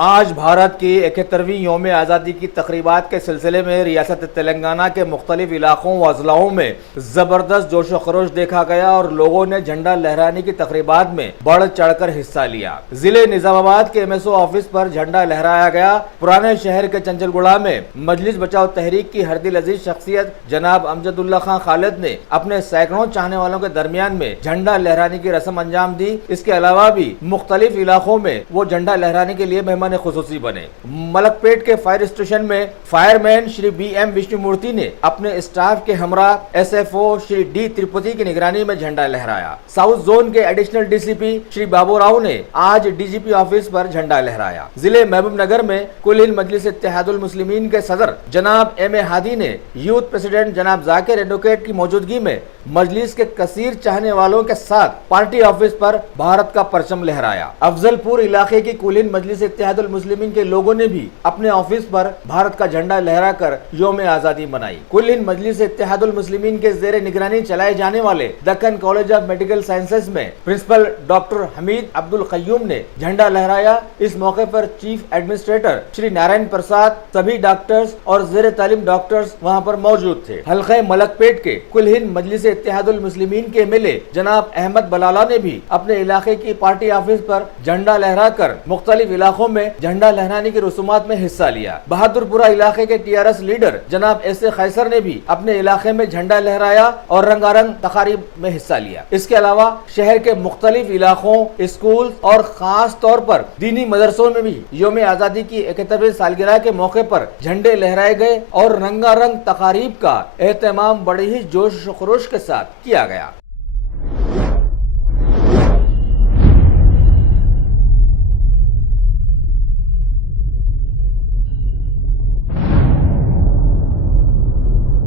आज भारत की 71वीं यौम आज़ादी की तकरीबात के सिलसिले में रियासत तेलंगाना के मुख्तलिफ इलाकों व अजलाओं में जबरदस्त जोश व खरोश देखा गया और लोगों ने झंडा लहराने की तकरीबात में बढ़ चढ़कर हिस्सा लिया। जिले निजामाबाद के MSO ऑफिस पर झंडा लहराया गया। पुराने शहर के चंचलगुड़ा में मजलिस बचाओ तहरीक की हरदिल अजीज शख्सियत जनाब अमजदुल्ला खां खालिद ने अपने सैकड़ों चाहने वालों के दरमियान में झंडा लहराने की रस्म अंजाम दी। इसके अलावा भी मुख्तलिफ इलाकों में वो झंडा लहराने के लिए मेहमान खुसूसी बने। मलकपेट के फायर स्टेशन में फायरमैन श्री BM विष्णुमूर्ति ने अपने स्टाफ के हमरा SFO श्री D त्रिपुटी की निगरानी में झंडा लहराया। साउथ जोन के एडिशनल DCP श्री बाबू राव ने आज DGP ऑफिस पर झंडा लहराया। जिले महबूब नगर में कुल हिंद मजलिस इत्तेहादुल मुस्लिमीन के सदर जनाब M.A. हादी ने यूथ प्रेसिडेंट जनाब जाकिर एडवोकेट की मौजूदगी में मजलिस के कसीर चाहने वालों के साथ पार्टी ऑफिस पर भारत का परचम लहराया। अफजलपुर इलाके की कुल हिंद मजलिस इत्तेहादुल मुस्लिमीन के लोगों ने भी अपने ऑफिस पर भारत का झंडा लहराकर यौम आजादी मनाई। कुल हिंद मजलिस इत्तेहादुल मुस्लिमीन के जेर निगरानी चलाए जाने वाले Deccan college of medical sciences में प्रिंसिपल डॉक्टर हमीद अब्दुल कय्यूम ने झंडा लहराया। इस मौके पर चीफ एडमिनिस्ट्रेटर श्री नारायण प्रसाद, सभी डॉक्टर्स और जेर तालीम डॉक्टर्स वहाँ पर मौजूद थे। हल्के मलकपेट के कुल हिंद मजलिस इत्तेहादुल मुस्लिमीन के MLA जनाब अहमद बलाला ने भी अपने इलाके की पार्टी ऑफिस पर झंडा लहराकर मुख्तलिफ इलाकों में झंडा लहराने की रसूमात में हिस्सा लिया। बहादुरपुरा इलाके के TRS लीडर जनाब S.A. खैसर ने भी अपने इलाके में झंडा लहराया और रंगारंग तकारीब में हिस्सा लिया। इसके अलावा शहर के मुख्तलिफ इलाकों, स्कूल और खास तौर पर दीनी मदरसों में भी यौम आजादी की 71वीं सालगिरह के मौके पर झंडे लहराए गए और रंगारंग तकारीब का एहतमाम बड़े ही जोश खरोश के साथ किया गया।